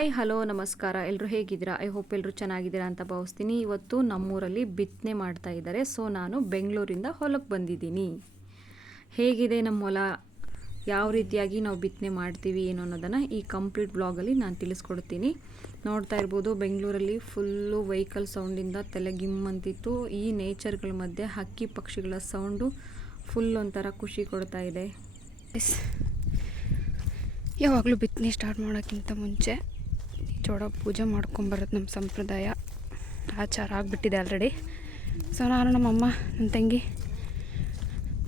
Hi hello ನಮಸ್ಕಾರ. ಎಲ್ಲರೂ ಹೇಗಿದ್ದೀರಾ? ಐ ಹೋಪ್ ಎಲ್ಲರೂ ಚೆನ್ನಾಗಿದ್ದೀರಾ ಅಂತ ಭಾವಿಸ್ತೀನಿ. ಇವತ್ತು ನಮ್ಮೂರಲ್ಲಿ ಬಿತ್ತನೆ ಮಾಡ್ತಾ ಇದ್ದಾರೆ. ಸೊ ನಾನು ಬೆಂಗಳೂರಿಂದ ಹೊಲಕ್ಕೆ ಬಂದಿದ್ದೀನಿ. ಹೇಗಿದೆ ನಮ್ಮ ಹೊಲ, ಯಾವ ರೀತಿಯಾಗಿ ನಾವು ಬಿತ್ತನೆ ಮಾಡ್ತೀವಿ ಏನು ಅನ್ನೋದನ್ನು ಈ ಕಂಪ್ಲೀಟ್ ಬ್ಲಾಗಲ್ಲಿ ನಾನು ತಿಳಿಸ್ಕೊಡ್ತೀನಿ. ನೋಡ್ತಾ ಇರ್ಬೋದು, ಬೆಂಗಳೂರಲ್ಲಿ ಫುಲ್ಲು ವೆಹಿಕಲ್ ಸೌಂಡಿಂದ ತಲೆ ಗಿಮ್ಮಂತಿತ್ತು. ಈ ನೇಚರ್ಗಳ ಮಧ್ಯೆ ಹಕ್ಕಿ ಪಕ್ಷಿಗಳ ಸೌಂಡು ಫುಲ್ ಒಂಥರ ಖುಷಿ ಕೊಡ್ತಾ ಇದೆ. ಯಾವಾಗಲೂ ಬಿತ್ತನೆ ಸ್ಟಾರ್ಟ್ ಮಾಡೋಕ್ಕಿಂತ ಮುಂಚೆ ಜೋಳ ಪೂಜೆ ಮಾಡ್ಕೊಂಬರೋದು ನಮ್ಮ ಸಂಪ್ರದಾಯ, ಆಚಾರ ಆಗಿಬಿಟ್ಟಿದೆ ಆಲ್ರೆಡಿ. ಸೊ ನಾನು ನಮ್ಮಮ್ಮ ನನ್ನ ತಂಗಿ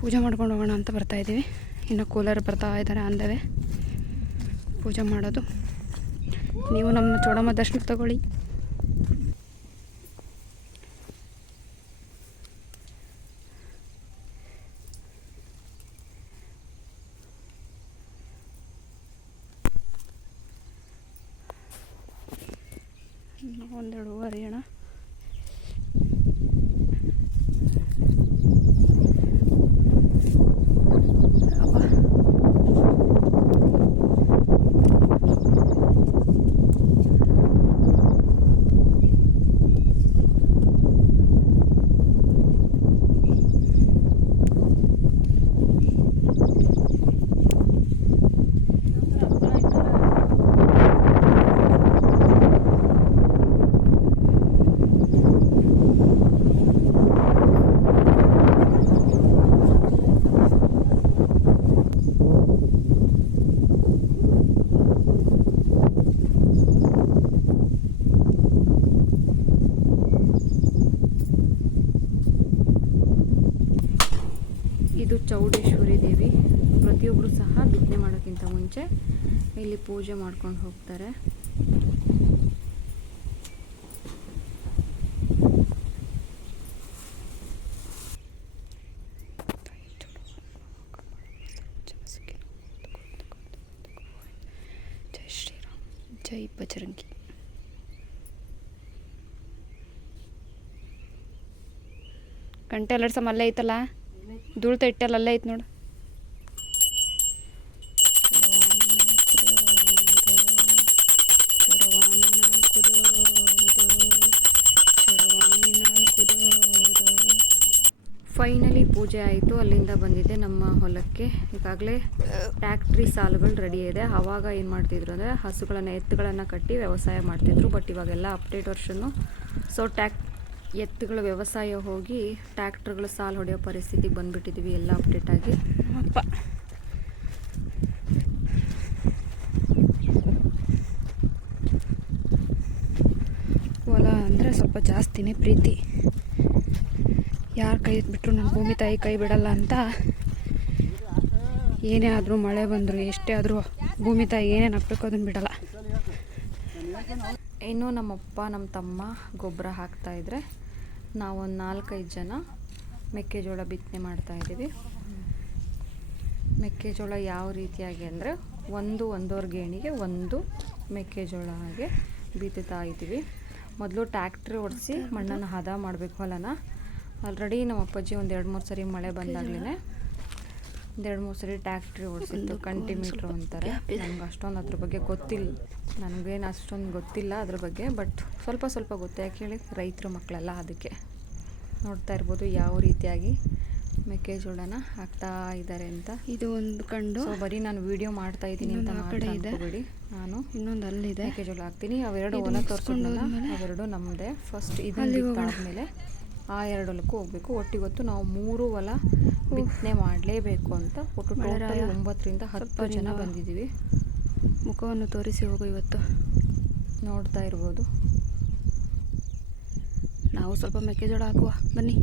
ಪೂಜೆ ಮಾಡ್ಕೊಂಡು ಹೋಗೋಣ ಅಂತ ಬರ್ತಾಯಿದ್ದೀವಿ. ಇನ್ನು ಕೂಲರ್ ಬರ್ತಾ ಇದ್ದಾರೆ, ಅಂದವೇ ಪೂಜೆ ಮಾಡೋದು. ನೀವು ನಮ್ಮ ಚೋಡಮ್ಮ ದರ್ಶನ ತಗೊಳ್ಳಿ. ಒಂದೆರಡು ಹೂವು ಅರಿಯೋಣ. ಇದು ಚೌಡೇಶ್ವರಿ ದೇವಿ. ಪ್ರತಿಯೊಬ್ಬರು ಸಹ ಬಿತ್ತನೆ ಮಾಡೋಕ್ಕಿಂತ ಮುಂಚೆ ಇಲ್ಲಿ ಪೂಜೆ ಮಾಡ್ಕೊಂಡು ಹೋಗ್ತಾರೆ. ಜೈ ಶ್ರೀರಾಮ್, ಜೈ ಬಜರಂಗಿ. ಗಂಟೆ ಅಲ್ಲಡ್ಸ ಅಲ್ಲೇ ಐತಲ್ಲ, ಧೂಳ್ತ ಇಟ್ಟಲ್ಲ, ಅಲ್ಲೇ ಐತೆ ನೋಡು. ಫೈನಲಿ ಪೂಜೆ ಆಯಿತು. ಅಲ್ಲಿಂದ ಬಂದಿದ್ದೆ ನಮ್ಮ ಹೊಲಕ್ಕೆ. ಈಗಾಗಲೇ ಟ್ಯಾಕ್ಟ್ರಿ ಸಾಲುಗಳು ರೆಡಿ ಇದೆ. ಆವಾಗ ಏನು ಮಾಡ್ತಿದ್ರು ಅಂದರೆ ಹಸುಗಳನ್ನು ಎತ್ತುಗಳನ್ನು ಕಟ್ಟಿ ವ್ಯವಸಾಯ ಮಾಡ್ತಿದ್ರು. ಬಟ್ ಇವಾಗೆಲ್ಲ ಅಪ್ಡೇಟ್ ವರ್ಷನ್ನು. ಸೊ ಎತ್ತುಗಳ ವ್ಯವಸಾಯ ಹೋಗಿ ಟ್ಯಾಕ್ಟ್ರುಗಳು ಸಾಲು ಹೊಡೆಯೋ ಪರಿಸ್ಥಿತಿಗೆ ಬಂದುಬಿಟ್ಟಿದ್ದೀವಿ, ಎಲ್ಲ ಅಪ್ಡೇಟ್ ಆಗಿ. ಅಪ್ಪ ಹೊಲ ಅಂದರೆ ಸ್ವಲ್ಪ ಜಾಸ್ತಿನೇ ಪ್ರೀತಿ. ಯಾರು ಕೈ ಬಿಟ್ಟರು ನನ್ನ ಭೂಮಿ ತಾಯಿ ಕೈ ಬಿಡಲ್ಲ ಅಂತ, ಏನೇ ಆದರೂ ಮಳೆ ಬಂದರು ಎಷ್ಟೇ ಆದರೂ ಭೂಮಿ ತಾಯಿ ಏನೇನು ಹಾಕ್ಬೇಕು ಅದನ್ನು ಬಿಡಲ್ಲ. ಇನ್ನು ನಮ್ಮಪ್ಪ ನಮ್ಮ ತಮ್ಮ ಗೊಬ್ಬರ ಹಾಕ್ತಾಯಿದ್ರೆ ನಾವೊಂದು 4-5 ಜನ ಮೆಕ್ಕೆಜೋಳ ಬಿತ್ತನೆ ಮಾಡ್ತಾಯಿದ್ದೀವಿ. ಮೆಕ್ಕೆಜೋಳ ಯಾವ ರೀತಿಯಾಗಿ ಅಂದರೆ 1-1.5 ಗೇಣಿಗೆ ಒಂದು ಮೆಕ್ಕೆಜೋಳ ಹಾಗೆ ಬಿತ್ತುತ್ತಾ ಇದ್ದೀವಿ. ಮೊದಲು ಟ್ಯಾಕ್ಟ್ರಿ ಓಡಿಸಿ ಮಣ್ಣನ್ನು ಹದ ಮಾಡಬೇಕು ಹೊಲನ. ಆಲ್ರೆಡಿ ನಮ್ಮ ಅಪ್ಪಾಜಿ ಒಂದು 2-3 ಸರಿ ಮಳೆ ಬಂದಾಗಲೇ 2-3 ಸರಿ ಟ್ಯಾಕ್ಟ್ರಿ ಓಡಿಸಿದ್ದು. ಕಂಟಿಮೀಟ್ರು ಅಂತಾರೆ. ನನಗೆ ಅಷ್ಟೊಂದು ಅದ್ರ ಬಗ್ಗೆ ಗೊತ್ತಿಲ್ಲ, ನನಗೇನು ಅಷ್ಟೊಂದು ಗೊತ್ತಿಲ್ಲ ಅದ್ರ ಬಗ್ಗೆ. ಬಟ್ ಸ್ವಲ್ಪ ಗೊತ್ತು, ಯಾಕೆ ಹೇಳಿ ರೈತರ ಮಕ್ಕಳೆಲ್ಲ. ಅದಕ್ಕೆ ನೋಡ್ತಾ ಇರ್ಬೋದು ಯಾವ ರೀತಿಯಾಗಿ ಮೆಕ್ಕೆಜೋಳನ ಹಾಕ್ತಾ ಇದ್ದಾರೆ ಅಂತ. ಇದು ಒಂದು ಕಂಡು. ಸೊ ಬರೀ ನಾನು ವಿಡಿಯೋ ಮಾಡ್ತಾ ಇದ್ದೀನಿ ಅಂತ ಮಾತಾಡ್ಕೊಬೇಡಿ. ನಾನು ಇನ್ನೊಂದು ಅಲ್ಲಿದೆ ಮೆಕ್ಕೆಜೋಳ ಹಾಕ್ತೀನಿ. ಅವೆರಡು ಹೊಲ ತೋರಿಸ್ಕೊಂಡಲ್ಲ, ಅವೆರಡು ನಮ್ಮದೇ. ಫಸ್ಟ್ ಇದನ್ನು ಆದಮೇಲೆ ಆ 2 ಹೊಲಕ್ಕೂ ಹೋಗಬೇಕು. ಒಟ್ಟಿಗೊತ್ತು ನಾವು 3 ಹೊಲ ಬಿತ್ತನೆ ಮಾಡಲೇಬೇಕು ಅಂತ ಒಟ್ಟು ಟೋಟಲ್ 9ರಿಂದ 10 ಜನ ಬಂದಿದ್ದೀವಿ. ಮುಖವನ್ನು ತೋರಿಸಿ ಹೋಗು. ಇವತ್ತು ನೋಡ್ತಾ ಇರ್ಬೋದು. ನಾವು ಸ್ವಲ್ಪ ಮೆಕ್ಕೆಜೋಳ ಹಾಕುವ ಬನ್ನಿ.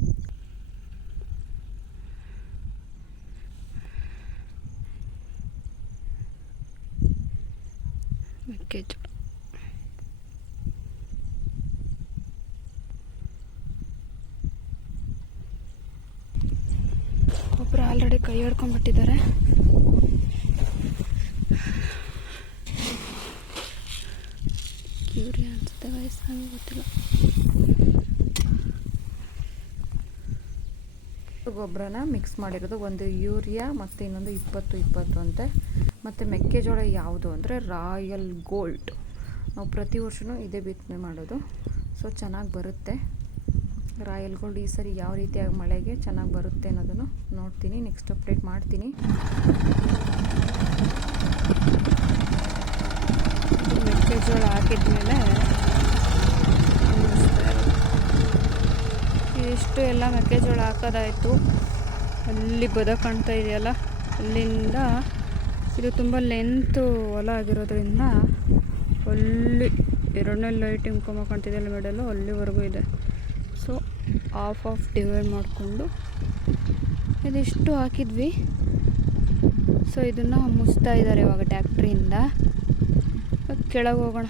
ಮೆಕ್ಕೆಜೋಳ ಒಬ್ಬರು ಆಲ್ರೆಡಿ ಕೈ ಹಿಡ್ಕೊಂಡ್ಬಿಟ್ಟಿದ್ದಾರೆ. ಯೂರಿಯಾ ಅನ್ಸುತ್ತೆ, ವಯಸ್ಸಾಗಿ ಗೊತ್ತಿಲ್ಲ. ಗೊಬ್ಬರನ ಮಿಕ್ಸ್ ಮಾಡಿರೋದು, ಒಂದು ಯೂರಿಯಾ ಮತ್ತು ಇನ್ನೊಂದು 20 ಅಂತೆ. ಮತ್ತು ಮೆಕ್ಕೆಜೋಳ ಯಾವುದು ಅಂದರೆ ರಾಯಲ್ ಗೋಲ್ಡ್. ನಾವು ಪ್ರತಿ ವರ್ಷವೂ ಇದೇ ಬಿತ್ತನೆ ಮಾಡೋದು. ಸೊ ಚೆನ್ನಾಗಿ ಬರುತ್ತೆ. ರಾಯಲ್ ಗೋಲ್ಡ್ ಈ ಸರಿ ಯಾವ ರೀತಿಯಾಗಿ ಮಳೆಗೆ ಚೆನ್ನಾಗಿ ಬರುತ್ತೆ ಅನ್ನೋದನ್ನು ನೋಡ್ತೀನಿ, ನೆಕ್ಸ್ಟ್ ಅಪ್ಡೇಟ್ ಮಾಡ್ತೀನಿ. ಮೆಕ್ಕೆಜೋಳ ಹಾಕಿದ್ಮೇಲೆ ಎಷ್ಟು ಎಲ್ಲ ಮೆಕ್ಕೆಜೋಳ ಹಾಕೋದಾಯಿತು. ಅಲ್ಲಿ ಬದ ಕಾಣ್ತಾ ಇದೆಯಲ್ಲ, ಅಲ್ಲಿಂದ ಇದು ತುಂಬ ಲೆಂತು ಹೊಲ ಆಗಿರೋದ್ರಿಂದ ಅಲ್ಲಿ 2ನೇ ಲೈಟಿಂಗ್ ಕಂಬ ಕಾಣ್ತಿದೆಯಲ್ಲ ಮೆಡಲು, ಅಲ್ಲಿವರೆಗೂ ಇದೆ. ಸೊ ಆಫ್ ಡಿವೈಡ್ ಮಾಡಿಕೊಂಡು ಇದಿಷ್ಟು ಹಾಕಿದ್ವಿ. ಸೊ ಇದನ್ನು ಮುಚ್ತಾ ಇದ್ದಾರೆ ಇವಾಗ ಟ್ಯಾಕ್ಟ್ರಿಯಿಂದ. ಕೆಳಗೆ ಹೋಗೋಣ.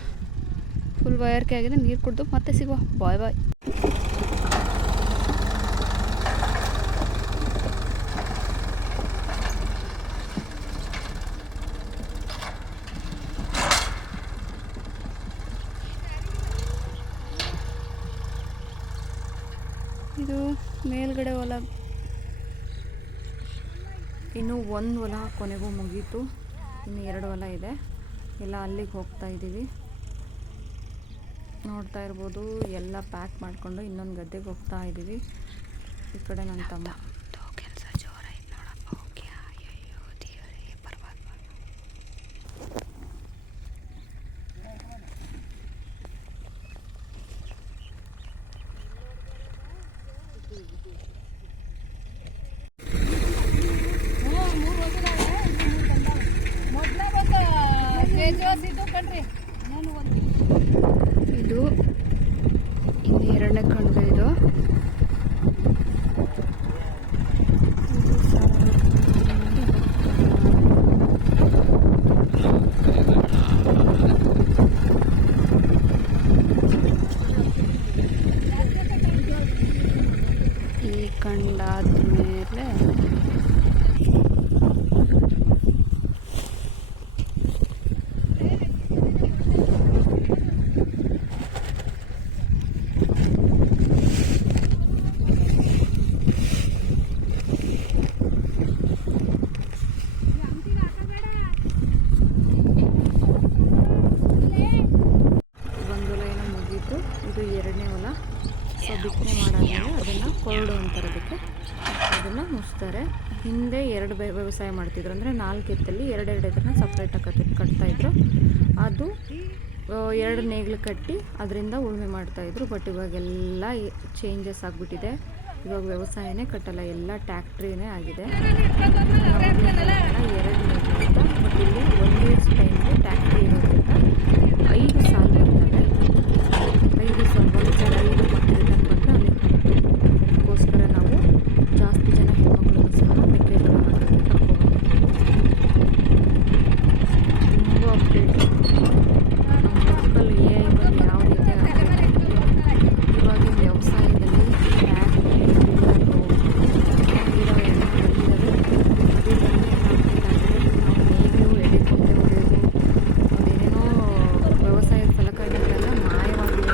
ಫುಲ್ ವಯರ್ಕೆ ಆಗಿದೆ, ನೀರು ಕುಡಿದು ಮತ್ತೆ ಸಿಗುವ. ಬಾಯ್ ಬಾಯ್. ಇದು ಮೇಲ್ಗಡೆ ಹೊಲ. ಇನ್ನು ಒಂದು ಹೊಲ ಕೊನೆಗೂ ಮುಗೀತು, ಇನ್ನು 2 ಹೊಲ ಇದೆ. ಎಲ್ಲ ಅಲ್ಲಿಗೆ ಹೋಗ್ತಾ ಇದ್ದೀವಿ. ನೋಡ್ತಾ ಇರ್ಬೋದು, ಎಲ್ಲ ಪ್ಯಾಕ್ ಮಾಡಿಕೊಂಡು ಇನ್ನೊಂದು ಗದ್ದೆಗೆ ಹೋಗ್ತಾ ಇದ್ದೀವಿ. ಈ ಕಡೆ ನನ್ನ ತಮ್ಮ. ಕೆಲಸ ಜೋರಾಯ್ತು ನೋಡಪ್ಪ. ಓಕೆ, ಅಯ್ಯೋ ದೇವರೇ ಪರವಾಗಿಲ್ಲ. ಇದು ಇನ್ನು 2ನೇ ಕಂಡು. ಇದು ಈ ಕಂಡಾದ್ಮೇಲೆ ಇದು 2ನೇ ಹೊಲ. ಸೊ ಬಿತ್ತನೆ ಮಾಡಾದ್ಮೇಲೆ ಅದನ್ನು ಕೊರಡು ಅಂತಾರೆ, ಅದನ್ನು ಮುಚ್ತಾರೆ. ಹಿಂದೆ 2 ವ್ಯವಸಾಯ ಮಾಡ್ತಿದ್ರು, ಅಂದರೆ 4 ಎತ್ತಲ್ಲಿ 2 ಎತ್ತನ್ನು ಸಪ್ರೇಟಾಗಿ ಕಟ್ತಾಯಿದ್ರು. ಅದು 2 ನೇಗಿಲು ಕಟ್ಟಿ ಅದರಿಂದ ಉಳುಮೆ ಮಾಡ್ತಾಯಿದ್ರು. ಬಟ್ ಇವಾಗೆಲ್ಲ ಚೇಂಜಸ್ ಆಗಿಬಿಟ್ಟಿದೆ. ಇವಾಗ ವ್ಯವಸಾಯನೇ ಕಟ್ಟಲ್ಲ, ಎಲ್ಲ ಟ್ಯಾಕ್ಟ್ರಿನೇ ಆಗಿದೆ. 2 ನೇಗಿಲು ಅಂತ. ಬಟ್ ಇಲ್ಲಿ ಒಂದೇ ಟೈಮ್ಗೆ ಟ್ಯಾಕ್ಟ್ರಿ ಇರೋದ್ರಿಂದ 5 ಸಾಲು ಬರ್ತವೆ. 5 ಸಾಲು ಒಂದ್ಸಲ 5 ಮಕ್ಕಳಿಗೆ ಬಂದು ಅದಕ್ಕೋಸ್ಕರ ನಾವು ಜಾಸ್ತಿ ಜನ ಹೆಣ್ಮಕ್ಳನ್ನು ಸಹ ಮೆಕ್ಕೆಜೋಳ ಹಾಕೋಕ್ಕೆ ಕರ್ಕೊಬಂದು ತುಂಬ ಅಪ್ಡೇಟ್. ನಮ್ಮ ಮಕ್ಕಳು AI ಬಂದು ಯಾವ ರೀತಿ ಆಗ್ತಿದೆ. ಇವಾಗಿನ ವ್ಯವಸಾಯದಲ್ಲಿ ಟ್ಯಾಕ್ಟ್ರಿ ಟಿಲ್ಲರು ಇರೋ ಎಲ್ಲ ಬಂದಿದ್ದಾವೆ. ಅದರಿಂದಲೇ ನಾವು ನೇಗಿಲು ಎಡೆಕೊಂಡೆ ಹೊಡೆಯೋದು, ಅದೇನೇನೋ ವ್ಯವಸಾಯದ ಸಲಕರಣೆಗಳೆಲ್ಲ ಮಾಯವಾಗಿವೆ.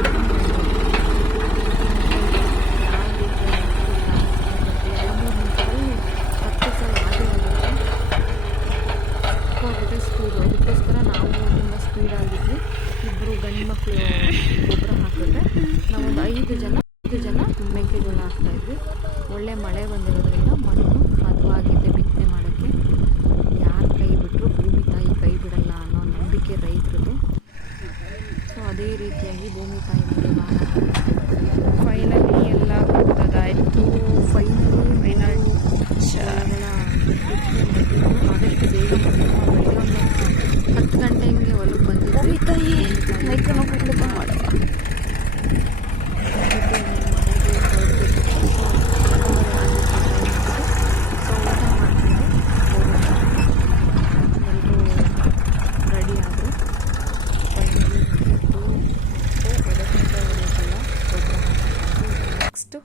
ಸ್ಪೀಡು, ಅದಕ್ಕೋಸ್ಕರ ನಾವು ತುಂಬ ಸ್ಪೀಡ್ ಆಗಿದ್ವಿ. ಇಬ್ಬರು ಗಂಡು ಮಕ್ಕಳು ಗೊಬ್ಬರ ಹಾಕಿದ್ರೆ ನಾವೊಂದು 5 ಜನ ಮೆಕ್ಕೆಜೋಳ ಹಾಕ್ತಾಯಿದ್ವಿ. ಒಳ್ಳೆ ಮಳೆ ಬಂದಿರೋದ್ರಿಂದ ಮಣ್ಣು ಹದವಾಗಿದೆ ಬಿತ್ತನೆ ಮಾಡೋಕ್ಕೆ. ಯಾರು ಕೈ ಬಿಟ್ಟರು ಭೂಮಿ ತಾಯಿ ಕೈ ಬಿಡಲ್ಲ ಅನ್ನೋ ನಂಬಿಕೆ ರೈತರದು. ಸೊ ಅದೇ ರೀತಿಯಾಗಿ ಭೂಮಿ ತಾಯಿ ಫೈನಲಿ ಎಲ್ಲ ಗೊತ್ತಾಯಿತು. ಫೈನಲ್ ಆದಷ್ಟು ಬೇಗ ಬೆಳಗ್ಗೆ ಒಂದು 10 ಗಂಟೆ ಹಿಂಗೆ ಹೊಲಕ್ಕೆ ಬಂದಿದ್ವಿ. ರೆಡಿ ಆದರು. ನೆಕ್ಸ್ಟ್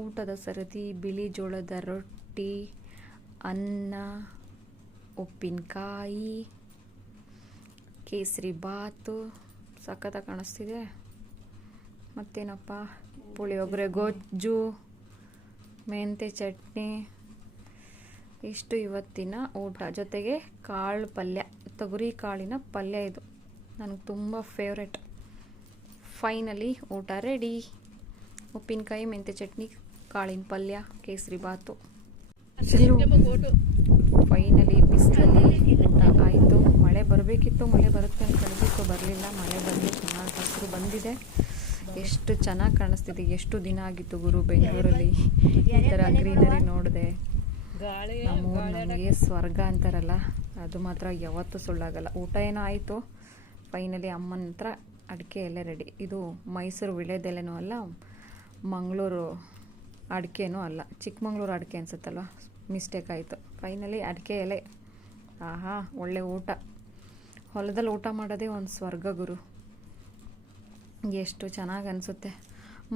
ಊಟದ ಸರದಿ. ಬಿಳಿ ಜೋಳದ ರೊಟ್ಟಿ, ಅನ್ನ, ಉಪ್ಪಿನಕಾಯಿ, ಕೇಸರಿ ಬಾತು ಸಖತ್ತಾಗಿ ಕಾಣಿಸ್ತಿದೆ. ಮತ್ತೇನಪ್ಪ, ಪುಳಿಯೋಗರೆ, ಗೊಜ್ಜು, ಮೆಂತ್ಯ ಚಟ್ನಿ, ಇಷ್ಟು ಇವತ್ತಿನ ಊಟ. ಜೊತೆಗೆ ಕಾಳು ಪಲ್ಯ, ತೊಗರಿ ಕಾಳಿನ ಪಲ್ಯ. ಇದು ನನಗೆ ತುಂಬ ಫೇವ್ರೆಟ್. ಫೈನಲಿ ಊಟ ರೆಡಿ. ಉಪ್ಪಿನಕಾಯಿ, ಮೆಂತ್ಯ ಚಟ್ನಿ, ಕಾಳಿನ ಪಲ್ಯ, ಕೇಸರಿ ಬಾತು. ಫೈನಲಿ ಬಿಸಿಲಲ್ಲಿ ಊಟ ಆಯಿತು. ಮಳೆ ಬರಬೇಕಿತ್ತು, ಮಳೆ ಬರುತ್ತೆ ಅಂದ್ಕೊಂಡಿದ್ದು, ಬರಲಿಲ್ಲ. ಮಳೆ ಬಂದು ಚೆನ್ನಾಗಿ ಹಸಿರು ಬಂದಿದೆ. ಎಷ್ಟು ಚೆನ್ನಾಗಿ ಕಾಣಿಸ್ತಿದೆ. ಎಷ್ಟು ದಿನ ಆಗಿತ್ತು ಗುರು ಬೆಂಗಳೂರಲ್ಲಿ ಈ ಥರ ಗ್ರೀನರಿ ನೋಡಿದೆ. ನಮ್ಮೂರು ನಮಗೆ ಸ್ವರ್ಗ ಅಂತಾರಲ್ಲ, ಅದು ಮಾತ್ರ ಯಾವತ್ತೂ ಸುಳ್ಳಾಗಲ್ಲ. ಊಟ ಏನೋ ಆಯಿತು. ಫೈನಲಿ ಅಮ್ಮನ ಹತ್ರ ಅಡಿಕೆ ಎಲೆ ರೆಡಿ. ಇದು ಮೈಸೂರು ವಿಳೆದೆಲೆನೂ ಅಲ್ಲ, ಮಂಗಳೂರು ಅಡಿಕೆನೂ ಅಲ್ಲ, ಚಿಕ್ಕಮಂಗ್ಳೂರು ಅಡಿಕೆ ಅನ್ಸುತ್ತಲ್ವ, ಮಿಸ್ಟೇಕ್ ಆಯಿತು. ಫೈನಲಿ ಅಡಿಕೆ ಎಲೆ. ಆಹಾ, ಒಳ್ಳೆ ಊಟ. ಹೊಲದಲ್ಲಿ ಊಟ ಮಾಡೋದೇ ಒಂದು ಸ್ವರ್ಗ ಗುರು. ಎಷ್ಟು ಚೆನ್ನಾಗಿ ಅನಿಸುತ್ತೆ.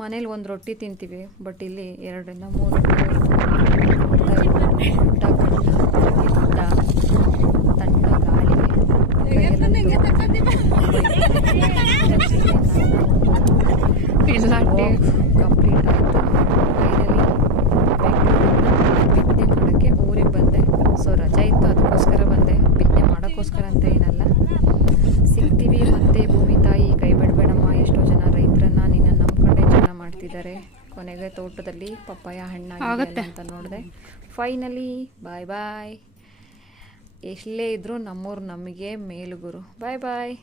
ಮನೇಲಿ ಒಂದು ರೊಟ್ಟಿ ತಿಂತೀವಿ, ಬಟ್ ಇಲ್ಲಿ 2 3 ತಣ್ಣ ಗಾಳಿ ಕಂಪ್ಲೀಟ್ ಆಯಿತು. ಫೈನಲಿ ಬಿತ್ತನೆ ಮಾಡೋಕ್ಕೆ ಊರಿಗೆ ಬಂದೆ. ಸೊ ರಜೆ ಇತ್ತು, ಅದಕ್ಕೋಸ್ಕರ ಬಂದೆ. ಬಿತ್ತನೆ ಮಾಡೋಕ್ಕೋಸ್ಕರ ಅಂತ ಏನಲ್ಲ. ಸಿಗ್ತೀವಿ ಮತ್ತೆ. ಭೂಮಿ ತಾಯಿ ಕೈ ಬಿಡಬೇಡಮ್ಮ. ಎಷ್ಟೋ ಜನ ರೈತರನ್ನ ನಿನ್ನ ನಂಬ್ಕೊಂಡೇ ಜೀವನ ಮಾಡ್ತಿದ್ದಾರೆ. ಕೊನೆಗೆ ತೋಟದಲ್ಲಿ ಪಪ್ಪಾಯ ಹಣ್ಣಾಗಿದೆ ಅಂತ ನೋಡಿದೆ. ಫೈನಲಿ ಬಾಯ್ ಬಾಯ್. ಎಲ್ಲೇ ಇದ್ದರೂ ನಮ್ಮೂರು ನಮಗೆ ಮೇಲು ಗುರು. ಬಾಯ್ ಬಾಯ್.